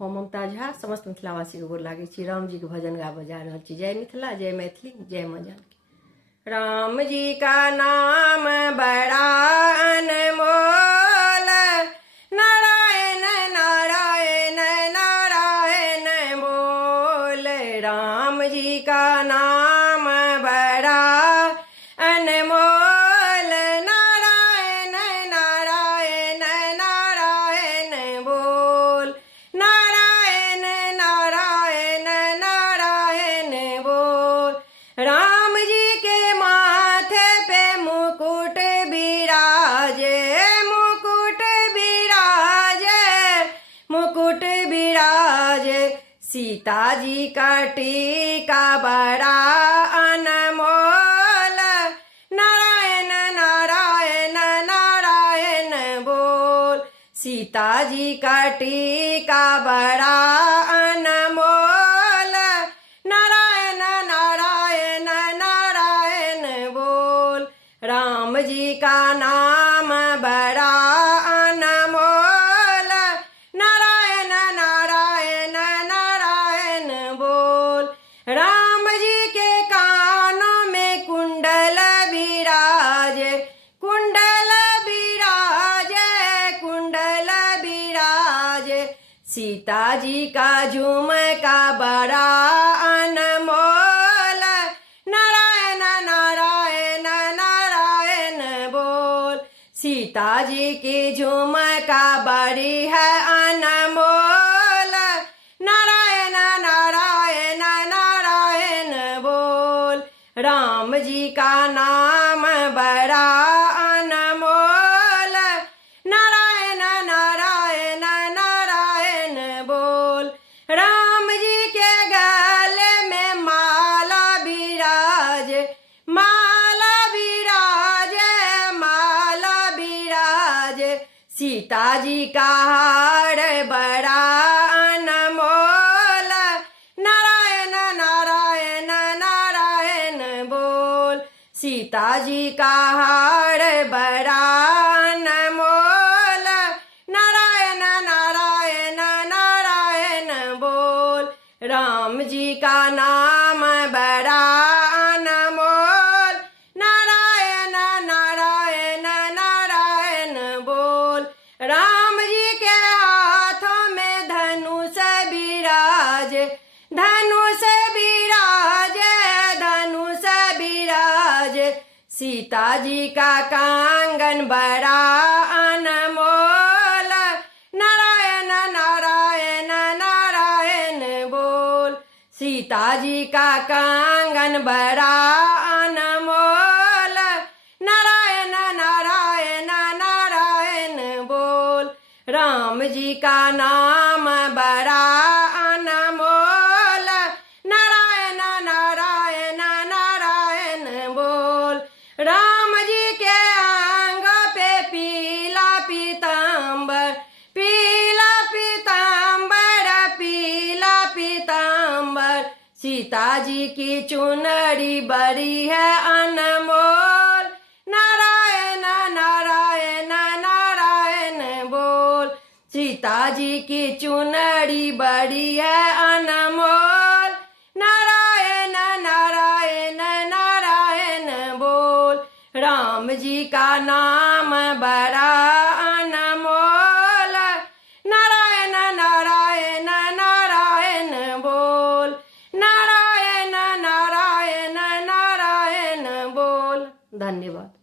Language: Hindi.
हम मुमताज झा समस्त मिथिलावासी के गोर लागे छी। राम जी के भजन गाबऽ जा रहल छी। जय मिथिला, जय मैथिली, जय माँ जानकी। राम जी का नाम बड़ा अनमोल, नारायण नारायण नारायण बोल। राम जी का नाम बड़ा अनमोल, नारायण नारायण नारायण बोल। नारायण नारायण नारायण बोल। राम जी के माथे पे मुकुट बिराजे, मुकुट बिराजे, मुकुट बिराजे। सीता जी का टीका बड़ा अनमोल, नारायण नारायण नारायण बोल। सीता जी का टीका बड़ा अनमोल, नारायण नारायण नारायण बोल। राम जी का नाम बड़ा अनमोल, नारायण नारायण नारायण बोल। राम जी के कानों में कुंडल बिराजे, कुंडल बिराजे, कुंडल बिराजे। सीता जी का झुमका बड़ा अनमोल, नारायण नारायण नारायण बोल। सीता जी की झुमका बड़ी है अनमोल, नारायण नारायण नारायण बोल। राम जी का नाम बड़ा अनमोल, नारायण नारायण नारायण बोल। राम जी के गले में माला बिराजे, माला बिराजे, माला बिराजे। सीता जी का हार बड़ा अनमोल, नारायण नारायण नारायण बोल। सीता जी का हार बड़ा अनमोल, नारायण नारायण नारायण बोल। राम जी का नाम बड़ा अनमोल, नारायण नारायण नारायण बोल। राम जी के हाथों में धनुष बिराजे, धनुष बिराजे, धनुष बिराजे। सीता जी का कंगन बड़ा अनमोल, नारायण नारायण नारायण बोल। सीता जी का कंगन बड़ा अनमोल, नारायण नारायण नारायण बोल। राम जी का नाम बड़ा अनमोल, नारायण नारायण नारायण बोल। राम जी के अंग पे पीला पीतांबर, पीला पीतांबर, पीला पीतांबर। सीता जी की चुनरी बड़ी है अनमोल, नारायण नारायण नारायण बोल। सीता जी की चुनरी बड़ी है अनमोल, नारायण नारायण नारायण बोल। राम जी का नाम बड़ा अनमोल, नारायण नारायण नारायण बोल। नारायण नारायण नारायण बोल। धन्यवाद।